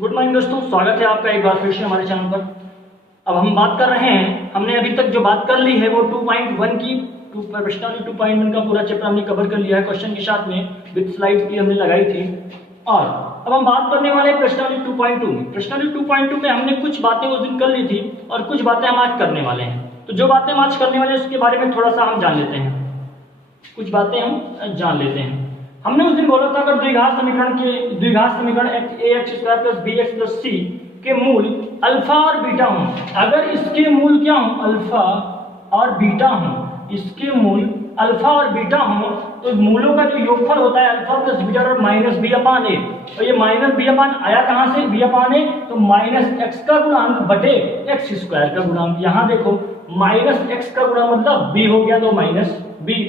Good morning दोस्तों, स्वागत है आपका एक बार फिर से हमारे चैनल पर। अब हम बात कर रहे हैं, हमने अभी तक जो बात कर ली है वो 2.1 की प्रश्नावली 2.1 का पूरा चैप्टर हमने कवर कर लिया है क्वेश्चन के साथ में, विद स्लाइड्स भी हमने लगाई थी। और अब हम बात करने वाले हैं प्रश्नावली 2.2 में। प्रश्नावली 2.2 में हमने कुछ बातें उस दिन कर ली थी और कुछ बातें हम आज करने वाले हैं। तो जो बातें हम आज करने वाले हैं उसके बारे में थोड़ा सा हम जान लेते हैं, कुछ बातें हम जान लेते हैं। हमने उस दिन बोला था अगर द्विघात समीकरण ax square plus bx plus c के मूल अल्फा और बीटा हों, अगर इसके मूल क्या हों, अल्फा और बीटा हों, इसके मूल अल्फा और बीटा हों, तो मूलों का जो योगफल होता है अल्फा प्लस बीटा और माइनस बी अपान ए। तो ये माइनस बी अपान आया कहां से, बी अपान ए, तो माइनस एक्स का गुणांक बटे एक्स स्क्वायर का गुणांक। यहां देखो माइनस एक्स का गुणांक मतलब बी हो गया, तो माइनस बी,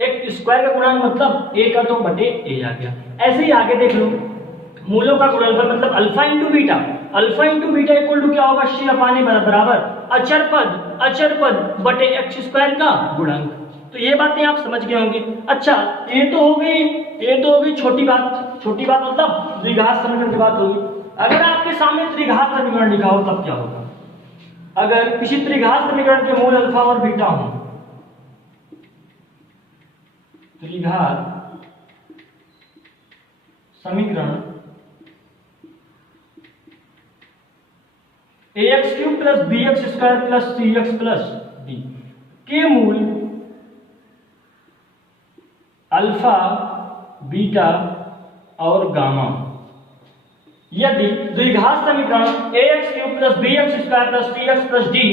एक स्क्वायर का गुणांक मतलब a का, तो बटे a आ गया। ऐसे ही आगे देख लो, मूलों का गुणनफल मतलब alpha into beta equal to क्या होगा, c अपान ए बराबर अचर पद बटे एक्स स्क्वायर का गुणांक। तो ये बातें आप समझ गए होंगे। अच्छा, ये तो हो गई छोटी बात मतलब द्विघात समीकरण की बात होगी। अगर आपके सामने त्रिघात समीकरण लिखा हो तब क्या होगा, अगर किसी त्रिघात समीकरण के मूल अल्फा और बीटा हो, त्रिघात समीकरण ax cube plus bx square plus cx plus d के मूल अल्फा, बीटा और गामा, यदि द्विघात समीकरण ax cube plus bx square plus cx plus d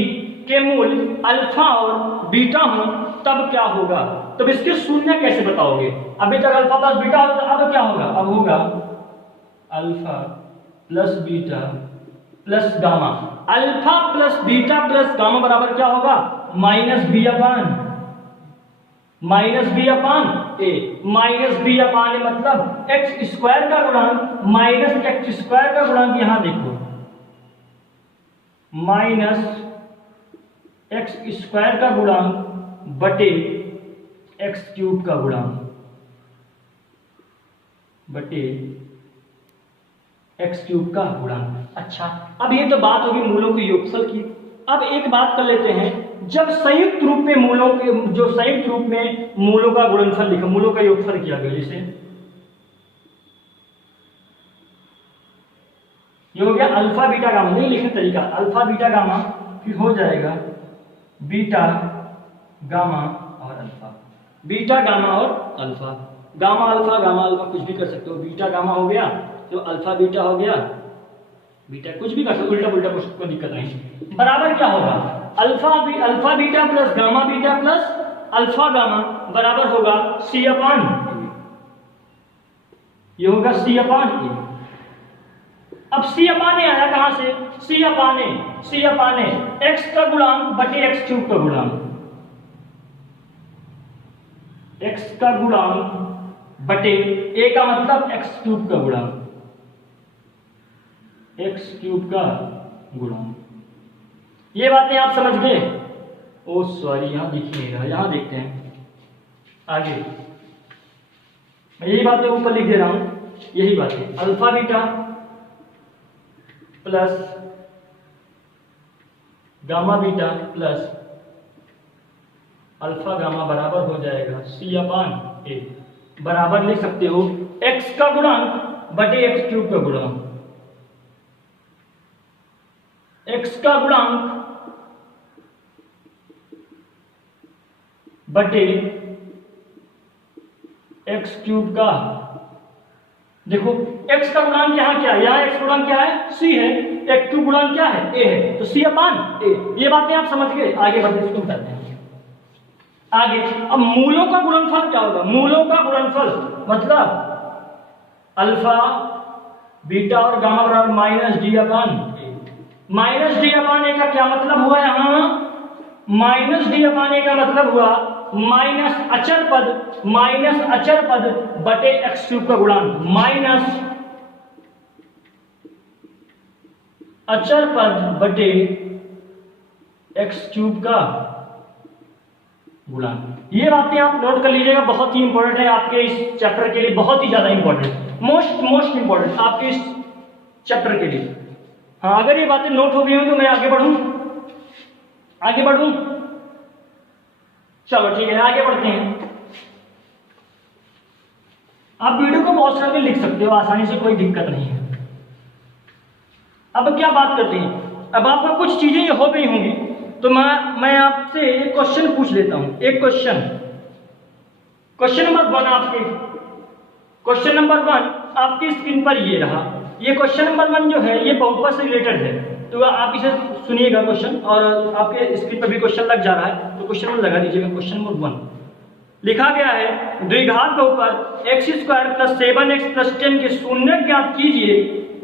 के मूल अल्फा और बीटा हो तब क्या होगा। तब इसके शून्य कैसे बताओगे, अभी तक अल्फा प्लस बीटा होता था, अब क्या होगा, अब होगा alpha plus beta plus gamma. Alpha plus beta plus gamma बराबर क्या होगा, माइनस बी अपान ए। माइनस बी अपान ए मतलब एक्स स्क्वायर का गुणांक माइनस एक्स स्क्वायर का गुणांक, यहां देखो माइनस एक्स स्क्वायर का गुणांक बटे एक्स क्यूब का गुणांक बटे एक्स क्यूब का गुणांक। अच्छा, अब ये तो बात होगी मूलों के योगफल की। अब एक बात कर लेते हैं, जब संयुक्त रूप में मूलों का गुणनफल लिखा, मूलों का योगफल किया गया, जैसे ये हो गया अल्फा बीटा गामा, नहीं लिखने तरीका अल्फा बीटा गामा, फिर हो जाएगा बीटा गामा और अल्फा, बीटा गामा और अल्फा, गामा अल्फा कुछ भी कर सकते हो। बीटा गामा हो गया तो अल्फा बीटा हो गया, बीटा कुछ भी कर सकते हो, उल्टा पुल्टा कुछ कोई दिक्कत नहीं। बराबर क्या होगा, alpha beta plus gamma beta plus alpha gamma बराबर होगा सी अपान, ये होगा सी अपान ए। अब सी अपान ए आया कहां से, सी अपान ए एक्स का गुणांक बटे एक्स क्यूब का गुणांक, एक्स का गुणांक बटे ए का मतलब एक्स क्यूब का गुणांक, एक्स क्यूब का गुणांक। ये बातें आप समझ गए। ओ सॉरी, यहां दिख नहीं रहा, यहां देखते हैं आगे। मैं यही बातें ऊपर लिख दे रहा हूं, यही बातें alpha beta plus gamma beta plus alpha gamma बराबर हो जाएगा सी अपान ए। बराबर लिख सकते हो एक्स का गुणांक बटे एक्स क्यूब का गुणांक, एक्स का गुणांक बटे एक्स क्यूब का, देखो x का गुणांक यहाँ क्या है, यहाँ x गुणांक क्या है, c है, x क्यूब गुणांक क्या है, a है, तो c अपान a। ये बातें आप समझ गए। आगे बढ़ते हैं, इसको बताते हैं आगे। अब मूलों का गुणनफल क्या होगा, मूलों का गुणनफल मतलब अल्फा बीटा और गामा बराबर माइनस डी अपान ए। माइनस डी अपान ए का क्या मतलब हुआ, यहाँ माइनस डी अपान ए का मतलब हुआ माइनस अचर पद बटे एक्स क्यूब का गुणांक, माइनस अचर पद बटे एक्स क्यूब का गुणांक। ये बातें आप नोट कर लीजिएगा, बहुत ही इंपॉर्टेंट है आपके इस चैप्टर के लिए, बहुत ही ज्यादा इंपॉर्टेंट, मोस्ट इंपॉर्टेंट आपके इस चैप्टर के लिए। हाँ, अगर ये बातें नोट हो गई हो तो मैं आगे बढ़ूं, आगे बढ़ूं। चलो ठीक है, आगे बढ़ते हैं। आप वीडियो को पॉज करके लिख सकते हो आसानी से, कोई दिक्कत नहीं है। अब क्या बात करते हैं, अब आपको कुछ चीजें हो गई होंगी तो मैं आपसे एक क्वेश्चन पूछ लेता हूं। एक क्वेश्चन नंबर 1 आपके, क्वेश्चन नंबर 1 आपकी स्क्रीन पर ये रहा। ये क्वेश्चन नंबर 1 जो है ये बहुपद से रिलेटेड है, तो आप इसे सुनिएगा क्वेश्चन, और आपके स्क्रीन पर भी क्वेश्चन लग जा रहा है, तो क्वेश्चन लगा दीजिएगा। क्वेश्चन नंबर 1 लिखा गया है, द्विघात बहुपद x² + 7x + 10 के शून्य ज्ञात कीजिए,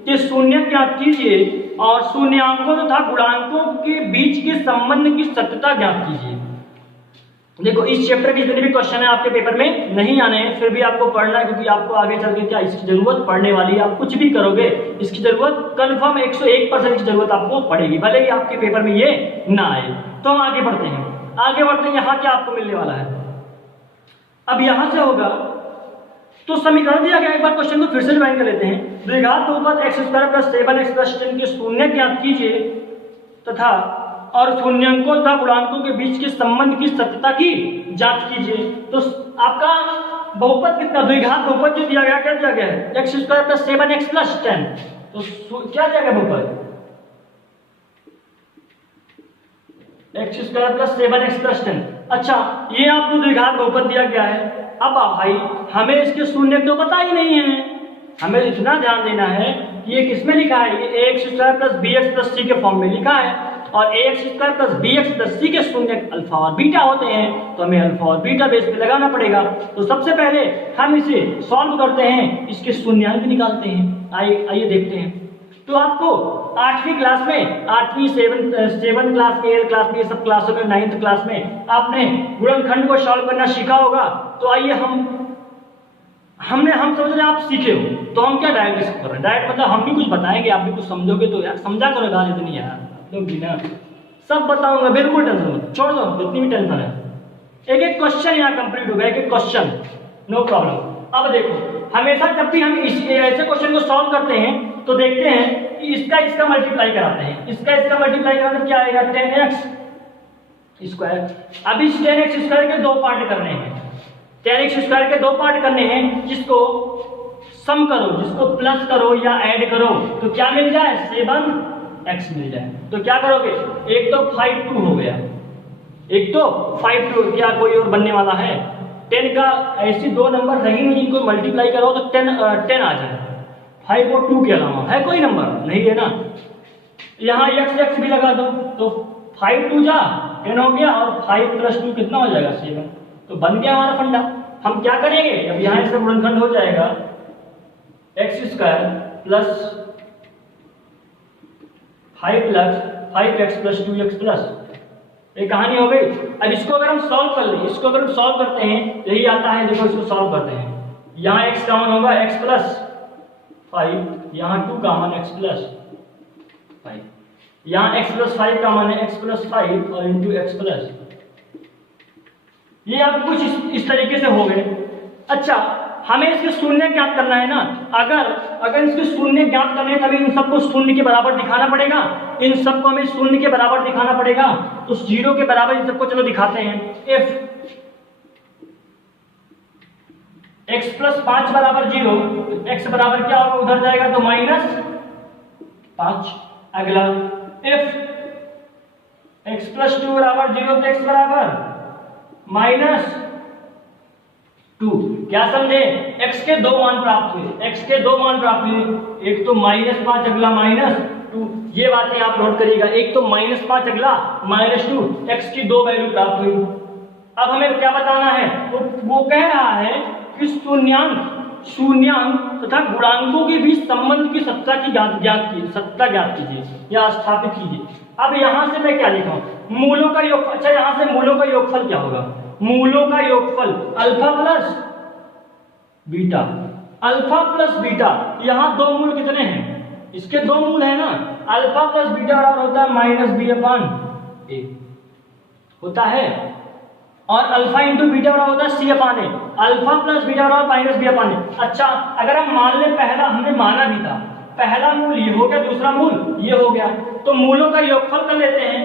के शून्य ज्ञात कीजिए और शून्यांकों तथा गुणांकों के बीच के संबंध की सत्यता ज्ञात कीजिए। देखो, इस चैप्टर के जितने भी क्वेश्चन है आपके पेपर में नहीं आने हैं, फिर भी आपको पढ़ना है, क्योंकि आपको आगे चल के क्या इसकी जरूरत पड़ने वाली है। आप कुछ भी करोगे इसकी जरूरत कन्फर्म 101% की जरूरत आपको पड़ेगी, भले ही आपके पेपर में ये ना आए। तो हम आगे बढ़ते हैं, आगे बढ़ते हैं। यहाँ क्या आपको मिलने वाला है, अब यहां से होगा तो समीकरण दिया गया, एक बार क्वेश्चन को फिर से रिवाइंड कर लेते हैं। द्विघात बहुपद x² + 7x + 10 के शून्य ज्ञात कीजिए तथा और शून्यांकों तथा गुणांकों के बीच के संबंध की सत्यता की जांच कीजिए। तो आपका बहुपद कितना, द्विघात बहुपद जो दिया गया, क्या दिया गया है, x² + 7x + 10। तो क्या दिया गया बहुपद, x² + 7x + 10। अच्छा, ये आपको द्विघात बहुपद दिया गया है। अब भाई हमें इसके शून्य तो पता ही नहीं है, हमें इतना ध्यान देना है कि ये किसमें लिखा है, ये ax² + bx + c के फॉर्म में लिखा है, और ax² + bx + c के शून्य अल्फा और बीटा होते हैं, तो हमें अल्फा और बीटा बेस पे लगाना पड़ेगा। तो सबसे पहले हम इसे सॉल्व करते हैं, इसके शून्यांक निकालते हैं। आइए देखते हैं। तो आपको 8वीं क्लास में, 8वीं 7th क्लास में, 8th क्लास में, ये सब क्लासों में, 9th क्लास में आपने गुणनखंड को सॉल्व करना सीखा होगा। तो आइए हम समझ रहे हैं आप सीखे हो, तो हम क्या डायरेक्ट डिस्कस कर रहे हैं, डायरेक्ट मतलब हम भी कुछ बताएंगे, आप भी कुछ समझोगे, तो यार समझा करो गाल इतनी यार, आप लोग भी ना सब बताऊंगा, बिल्कुल टेंशन मत, छोड़ दो जितनी भी टेंशन है। एक एक क्वेश्चन यहाँ कंप्लीट होगा, एक एक क्वेश्चन, नो प्रॉब्लम। अब देखो, हमेशा जब भी हम ऐसे क्वेश्चन को सॉल्व करते हैं तो देखते हैं कि इसका मल्टीप्लाई कराते हैं, इसका मल्टीप्लाई कराते क्या आएगा, 10x²। अब इस 10x² के 2 पार्ट करने हैं, 10x² के 2 पार्ट करने हैं, जिसको सम करो, जिसको प्लस करो या ऐड करो, तो क्या मिल जाए, 7x मिल जाए। तो क्या करोगे, एक तो 5 2 हो गया, एक तो 5 2, क्या कोई और बनने वाला है, 10 का ऐसे 2 नंबर रहेंगे जिनको मल्टीप्लाई करो तो 10 आ जाए। 5 और 2 के अलावा है कोई नंबर नहीं है ना, यहाँ x भी लगा दो, तो 5 2 जा 10 हो गया, और 5 + 2 कितना हो जाएगा, 7। तो बन गया हमारा फंडा। हम क्या करेंगे, अब यहाँ इसका गुणनखंड हो जाएगा x² + 5x + 2x+, ये कहानी हो गई। अब इसको अगर हम सॉल्व कर लें, इसको अगर हम सॉल्व करते हैं, यही आता है, देखो इसको सॉल्व करते हैं, यहाँ x कॉमन होगा, x + 5, यहाँ 2 कॉमन, x + 5, यहाँ x + 5 कॉमन है, x + 5 और इंटू x+, ये आप कुछ इस तरीके से हो गए। अच्छा, हमें इसके शून्य ज्ञात करना है ना, अगर इसके शून्य ज्ञात करने तभी इन सबको शून्य के बराबर दिखाना पड़ेगा, इन सबको हमें शून्य के बराबर दिखाना पड़ेगा। तो 0 के बराबर इन सबको चलो दिखाते हैं। f x + 5 = 0, x बराबर क्या होगा, उधर जाएगा तो -5। अगला f x + 2 = 0, तो x बराबर -2। क्या समझे, x के 2 मान प्राप्त हुए, x के 2 मान प्राप्त हुए, एक तो -5 अगला -2, ये बातें आप नोट करिएगा, एक तो -5 अगला -2, x की 2 वैल्यू प्राप्त हुई। अब हमें क्या बताना है, वो कह रहा है कि शून्यांक तथा गुणांकों के बीच संबंध की सत्ता ज्ञात कीजिए या स्थापित कीजिए। अब यहां से मैं क्या लिखा, मूलों का योग। अच्छा, यहां से मूलों का योगफल क्या होगा, मूलों का योगफल alpha plus beta, alpha plus beta. यहां 2 मूल कितने हैं, इसके 2 मूल है ना, अल्फा प्लस बीटा बराबर होता है -b/a होता है, और अल्फा इंटू बीटा बराबर होता है c/a। अल्फा प्लस बीटा बराबर -b/a। अच्छा, अगर हम मान लें, पहला हमने माना भी था पहला मूल ये हो गया, दूसरा मूल ये हो गया, तो मूलों का योगफल कर लेते हैं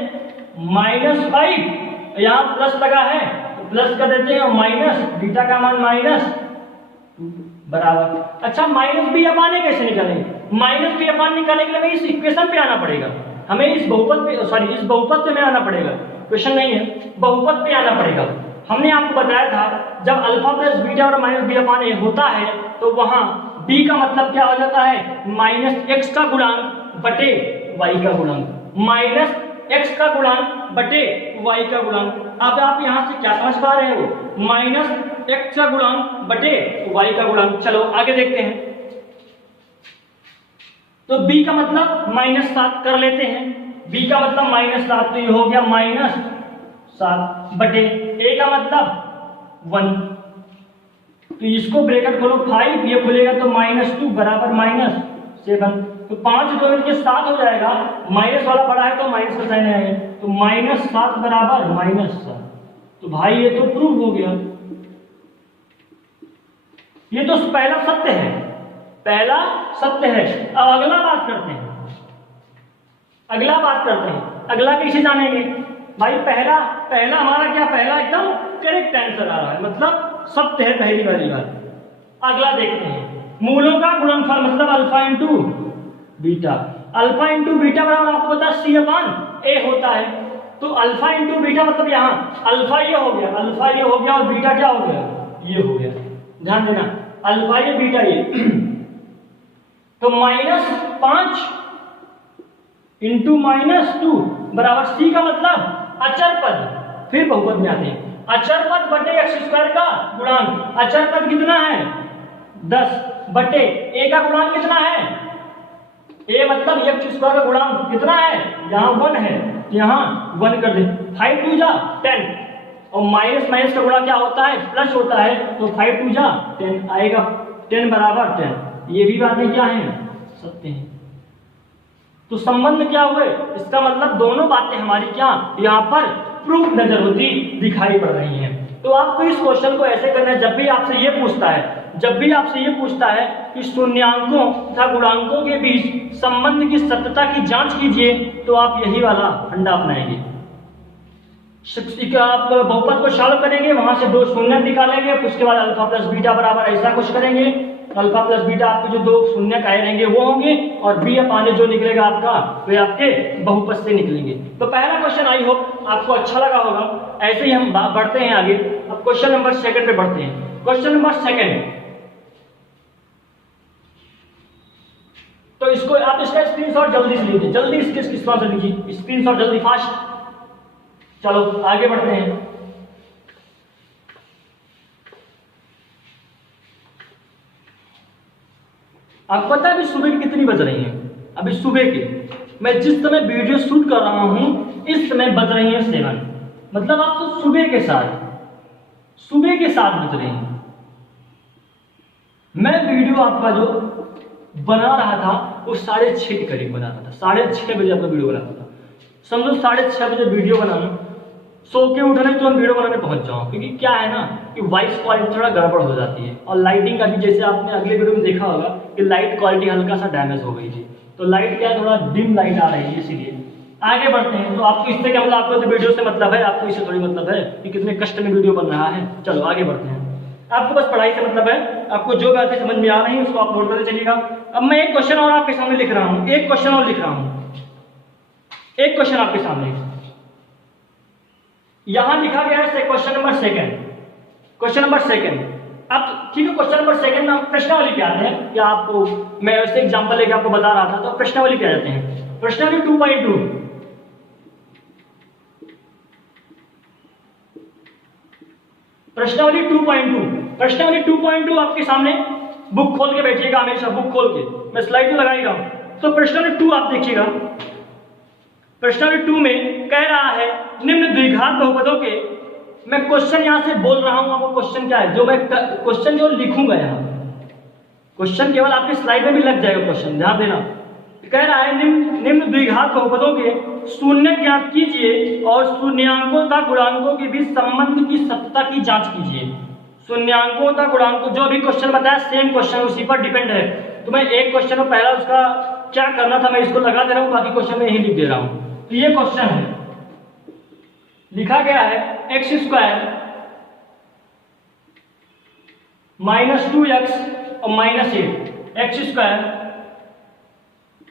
-5, यहाँ प्लस लगा है तो प्लस कर देते हैं, और माइनस बीटा का मान -2 बराबर। अच्छा माइनस बी अपान कैसे निकालेंगे? माइनस बी अपान निकालने के लिए हमें इस इक्वेशन पे आना पड़ेगा, हमें इस बहुपद पे इस बहुपद में आना पड़ेगा, क्वेश्चन नहीं है, बहुपद पे आना पड़ेगा। हमने आपको बताया था जब अल्फा प्लस बीटा और माइनस बी अपान ए होता है तो वहां बी का मतलब क्या हो जाता है? -x का गुणांक बटे y का गुणांक, -x का गुणांक बटे y का गुणांक। अब आप यहां से क्या समझ पा रहे हो? -x का गुणांक बटे y का गुणांक। चलो आगे देखते हैं। तो b का मतलब -7 कर लेते हैं, b का मतलब -7, तो ये हो गया -7 बटे a का मतलब 1, तो इसको ब्रैकेट खोलो 5, ये खुलेगा तो -2 बराबर -7, तो 5 2 मिनट के 7 हो जाएगा, माइनस वाला बड़ा है तो माइनस का साइन आएगा, तो -7 बराबर -7। तो भाई ये तो प्रूव हो गया, ये तो पहला सत्य है, पहला सत्य है। अब अगला बात करते हैं, अगला कैसे जानेंगे भाई? पहला हमारा क्या, पहला एकदम करेक्ट आंसर आ रहा है, मतलब सत्य है पहली वाली बात। अगला देखते हैं, मूलों का गुणनफल मतलब alpha into beta, alpha into beta बराबर आपको पता है C/A होता है, तो अल्फा इंटू बीटा मतलब यहाँ अल्फा ये हो गया, और बीटा क्या हो गया? ये हो गया, ध्यान देना, अल्फा ये बीटा ये, तो -5 इंटू -2 बराबर C का मतलब अचर पद, फिर बहुपद में आते हैं, अचर पद बटे x² का गुणांक, अचर पद कितना है? 10 बटे a का गुणांक कितना है? a मतलब x² का गुणांक कितना है? यहाँ 1 है, यहाँ 1 कर दे, 5 2 जा 10, और माइनस का गुणा क्या होता है? प्लस होता है, तो 5 2 जा 10 आएगा, 10 बराबर 10। ये भी बातें क्या है? सत्य हैं। तो संबंध क्या हुए? इसका मतलब दोनों बातें हमारी क्या यहाँ पर प्रूफ नजर होती दिखाई पड़ रही हैं। तो आपको इस क्वेश्चन को ऐसे करना है, जब भी आपसे ये पूछता है कि शून्यांकों तथा गुणांकों के बीच संबंध की सत्यता की जांच कीजिए, तो आप यही वाला फंडा अपनाएंगे। आप बहुपद को सॉल्व करेंगे, वहां से 2 शून्य निकालेंगे, उसके बाद अल्फा प्लस बीटा बराबर ऐसा कुछ करेंगे, अल्फा प्लस बीटा आपके जो 2 शून्य आए रहेंगे वो होंगे, और बी अपान जो निकलेगा आपका वे आपके बहुपद से निकलेंगे। तो पहला क्वेश्चन आई होप आपको अच्छा लगा होगा। ऐसे ही हम बढ़ते हैं आगे। अब क्वेश्चन नंबर 2 पे बढ़ते हैं। क्वेश्चन नंबर 2, तो इसको आप इसका स्क्रीनशॉट जल्दी से लीजिए, जल्दी इसके स्क्रीनशॉट लीजिए, स्क्रीनशॉट जल्दी फास्ट। चलो आगे बढ़ते हैं। आपको पता है अभी सुबह की कितनी बज रही हैं? अभी सुबह के मैं जिस समय वीडियो शूट कर रहा हूं इस समय बज रही है 7, मतलब आप तो सुबह के 7 बज रहे हैं। मैं वीडियो आपका जो बना रहा था वो 6:30 के करीब बना रहा था, 6:30 बजे आपका वीडियो बना रहा था। समझो 6:30 बजे वीडियो बनाना, सो के उठने तो हम वीडियो बनाने पहुंच जाओ, क्योंकि क्या है ना कि वॉइस क्वालिटी थोड़ा गड़बड़ हो जाती है, और लाइटिंग का भी जैसे आपने अगले वीडियो में देखा होगा कि लाइट क्वालिटी हल्का सा डैमेज हो गई थी, तो लाइट क्या थोड़ा डिम लाइट आ रही है, इसीलिए। आगे बढ़ते हैं। तो आपको इससे क्या मतलब, आपको तो वीडियो से मतलब है, आपको इससे थोड़ी मतलब है कि कितने कष्ट में वीडियो बन रहा है। चलो आगे बढ़ते हैं। आपको बस पढ़ाई से मतलब है, आपको जो बातें समझ में आ रही है उसको आप नोट करते चलिएगा। अब मैं एक क्वेश्चन और आपके सामने लिख रहा हूँ, एक क्वेश्चन आपके सामने यहां लिखा गया है क्वेश्चन नंबर 2। अब ठीक है, क्वेश्चन नंबर 2 में हम प्रश्नावली पे आते हैं। क्या आपको मैं ऐसे एग्जांपल लेके आपको बता रहा था, तो प्रश्नावली पे आ जाते हैं। प्रश्नावली 2.2, प्रश्नावली 2.2 आपके सामने, बुक खोल के बैठिएगा हमेशा, बुक खोल के, मैं स्लाइड में लगाएगा। तो प्रश्नावली 2 आप देखिएगा। प्रश्नावली 2 में कह रहा है निम्न द्विघात बहुपदों के, मैं क्वेश्चन यहां से बोल रहा हूं, आपको क्वेश्चन क्या है, जो मैं क्वेश्चन जो लिखूंगा यहाँ, क्वेश्चन केवल आपकी स्लाइड में भी लग जाएगा क्वेश्चन, ध्यान देना। कह रहा है निम्न द्विघात बहुपदों के शून्य ज्ञात कीजिए और शून्यांकों तथा गुणांकों के बीच संबंध की सत्यता की जांच कीजिए। शून्यांकों तथा गुणांकों, जो भी क्वेश्चन बताया सेम क्वेश्चन उसी पर डिपेंड है। तो मैं एक क्वेश्चन में पहला उसका क्या करना था मैं इसको लगा दे रहा हूँ, बाकी क्वेश्चन में यही लिख दे रहा हूँ। तो ये क्वेश्चन है, लिखा गया है एक्स स्क्वायर माइनस 2x और minus 8, x square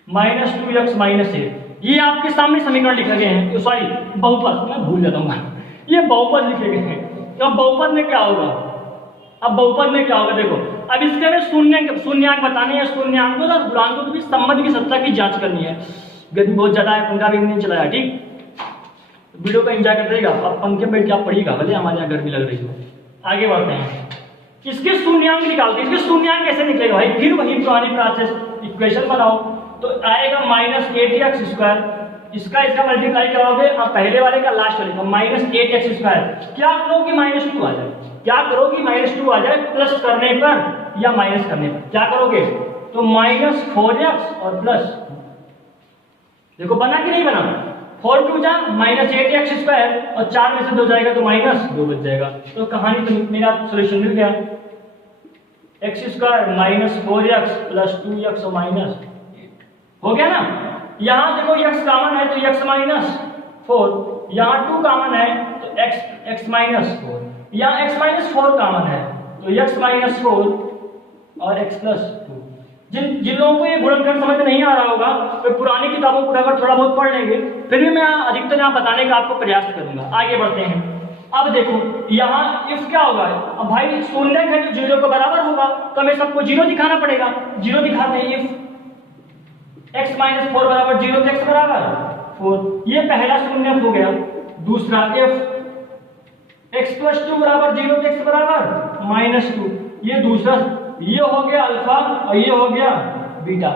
minus 2x minus 8, ये आपके सामने समीकरण लिखे गए हैं। सॉरी बहुपद, मैं भूल जाता हूँ, ये बहुपद लिखे गए हैं। तो अब बहुपद में क्या होगा, अब बहुपद में क्या होगा देखो, अब इसके में शून्यांक बताने हैं, शून्यांकों और गुणांकों के बीच संबंध की सत्ता की जांच करनी है। गर्मी बहुत ज्यादा है, पंखा भी नहीं चलाया, ठीक, वीडियो को एंजॉय कर देगा, अब पंखे में बैठ के आप पढ़िएगा, भले हमारे यहाँ गर्मी लग रही हो। आगे बढ़ते हैं, इसके शून्यांक निकालते हैं। इसके शून्यांक कैसे निकलेगा भाई, फिर वही पुरानी प्रोसेस, इक्वेशन बनाओ तो आएगा माइनस 8x स्क्वायर, इसका मल्टीप्लाई कराओगे और पहले वाले का लास्ट वाले का माइनस 8x स्क्वायर। क्या करो कि माइनस 2 आ जाए, क्या करो कि माइनस 2 आ जाए, प्लस करने पर या माइनस करने पर क्या करोगे, तो माइनस 4x और प्लस, देखो बना कि नहीं बना, 4 2 जा माइनस 8x स्क्वायर और 4 में से 2 जाएगा तो माइनस 2 बच जाएगा। तो कहानी तो मेरा सोल्यूशन मिल गया, x square minus 4x plus 2x और माइनस हो गया ना। यहां देखो x कॉमन है तो x माइनस 4, यहां 2 कॉमन है तो x माइनस 4, यहां x माइनस 4 कॉमन है तो x माइनस 4 और x प्लस 2। जिन लोगों को ये गुणनखंड समझ में नहीं आ रहा होगा तो पुरानी किताबों को उठाकर थोड़ा बहुत पढ़ लेंगे, फिर भी मैं अधिकतर यहाँ बताने का आपको प्रयास करूंगा। आगे बढ़ते हैं, अब देखो यहाँ इफ क्या होगा, अब भाई शून्य है तो 0 के बराबर होगा तो हमें सबको 0 दिखाना पड़ेगा, 0 दिखाते हैं। इफ x माइनस 4 बराबर 0 तो x बराबर 4, ये पहला शून्य हो गया। दूसरा इफ x प्लस 2 बराबर 0 तो x बराबर माइनस 2, ये दूसरा, ये हो गया अल्फा और ये हो गया बीटा,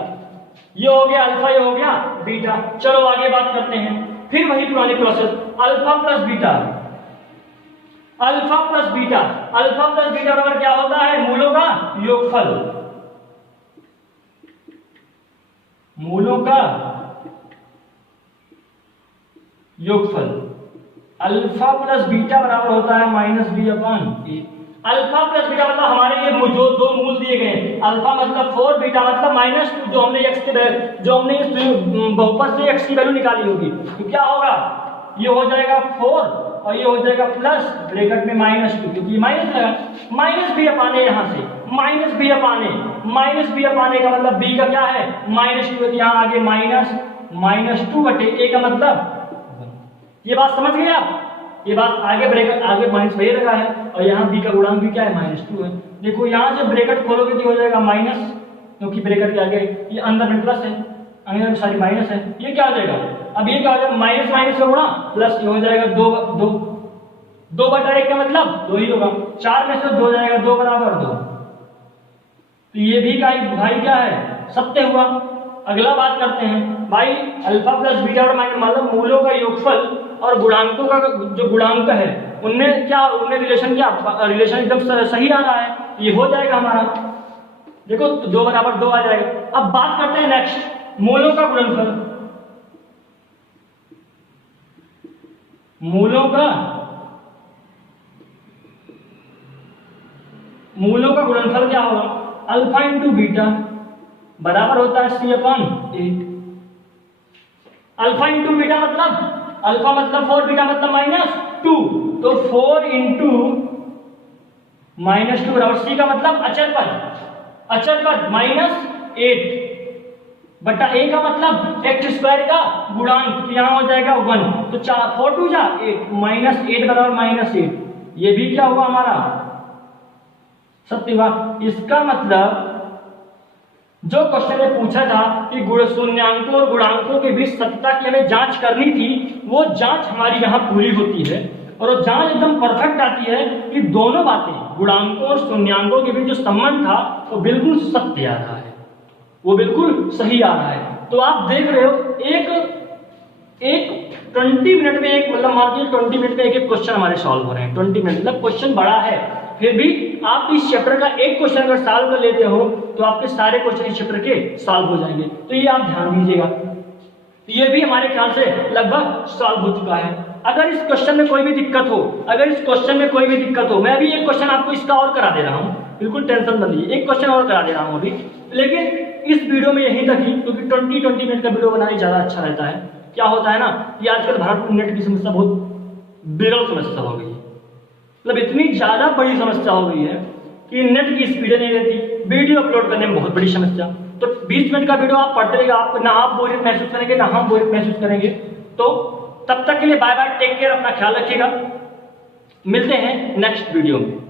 ये हो गया अल्फा, ये हो गया बीटा। चलो आगे बात करते हैं, फिर वही पुरानी process, alpha plus beta, alpha plus beta, alpha plus beta बराबर क्या होता है, मूलों का योगफल, मूलों का योगफल। अल्फा प्लस बीटा बराबर होता है माइनस बी अपॉन ए। अल्फा प्लस बीटा मतलब हमारे ये जो दो मूल दिए गए हैं, अल्फा मतलब 4, बीटा मतलब माइनस 2, जो हमने इस बहुपद से x की वैल्यू निकाली होगी, तो क्या होगा, ये हो जाएगा 4 और ये हो जाएगा प्लस ब्रैकेट में माइनस 2, क्योंकि माइनस लगा, माइनस बी अपान ए, यहाँ से माइनस बी अपान ए, माइनस बी अपान ए का मतलब बी का क्या है माइनस 2, तो यहाँ आगे माइनस 2 बटे ए का मतलब 1। ये बात समझ गए आप, ये बात आगे ब्रैकेट आगे माइनस वही लगा है और यहाँ बी का गुणांक भी क्या है माइनस 2 है। देखो यहाँ से ब्रैकेट खोलोगे तो हो जाएगा माइनस, क्योंकि ब्रैकेट के आगे ये अंदर में प्लस है, अंदर में सारी माइनस है, ये क्या हो जाएगा, अब ये क्या हो जाएगा माइनस माइनस का गुणा प्लस, ये हो जाएगा 2 बटा 1 का मतलब 2 ही होगा, 4 में से 2 जाएगा 2 बराबर 2, तो ये भी भाई क्या है सत्य हुआ। अगला बात करते हैं भाई, अल्फा प्लस बीटा और माइनस मतलब मूलों का योगफल और गुणांकों का जो गुणांक है उनमें क्या, उनमें रिलेशन क्या, रिलेशन एकदम सही आ रहा है, ये हो जाएगा हमारा, देखो 2 बराबर 2 आ जाएगा। अब बात करते हैं नेक्स्ट, मूलों का गुणनफल, मूलों का गुणनफल क्या होगा, अल्फा इंटू बीटा बराबर होता है सी अपॉन ए। अल्फा इंटू बीटा मतलब, अल्फा मतलब 4, बीटा मतलब माइनस 2, तो 4 इंटू माइनस 2 बराबर सी का मतलब अचर पद माइनस 8 बटा ए का मतलब एक्स स्क्वायर का गुणांक, तो यहां हो जाएगा 1, तो 4 2 जा 8, माइनस 8 बराबर माइनस 8, ये भी क्या हुआ हमारा सत्य हुआ। इसका मतलब जो क्वेश्चन में पूछा था कि शून्यांकों और गुणांकों के बीच सत्ता की हमें जांच करनी थी, वो जांच हमारी यहाँ पूरी होती है और वो जांच एकदम परफेक्ट आती है कि दोनों बातें, गुणांकों और शून्यांकों के बीच जो संबंध था वो बिल्कुल सत्य आ रहा है, वो बिल्कुल सही आ रहा है। तो आप देख रहे हो एक 20 मिनट में एक, मतलब मान लीजिए 20 मिनट में एक क्वेश्चन हमारे सॉल्व हो रहे हैं। 20 मिनट मतलब क्वेश्चन बड़ा है, फिर भी आप इस चैप्टर का एक क्वेश्चन अगर सॉल्व कर लेते हो तो आपके सारे क्वेश्चन इस चैप्टर के सॉल्व हो जाएंगे, तो ये आप ध्यान दीजिएगा। ये भी हमारे ख्याल से लगभग सॉल्व हो चुका है। अगर इस क्वेश्चन में कोई भी दिक्कत हो, मैं अभी एक क्वेश्चन आपको इसका और करा दे रहा हूं। बिल्कुल टेंशन मत लीजिए। एक क्वेश्चन और करा दे रहा हूँ अभी, लेकिन इस वीडियो में यहीं तक ही, क्योंकि 20-20 मिनट का वीडियो बनाना ही ज़्यादा अच्छा रहता है। क्या होता है ना कि आजकल भारत में नेट की समस्या बहुत विरल समस्या हो गई है, मतलब इतनी ज़्यादा बड़ी समस्या हो गई है कि नेट की स्पीड नहीं रहती, वीडियो अपलोड करने में बहुत बड़ी समस्या। तो 20 मिनट का वीडियो आप पढ़ते रहेगा, आपको ना आप बोरियत महसूस करेंगे ना हम बोरियत महसूस करेंगे। तो तब तक के लिए बाय बाय, टेक केयर, अपना ख्याल रखिएगा, मिलते हैं नेक्स्ट वीडियो में।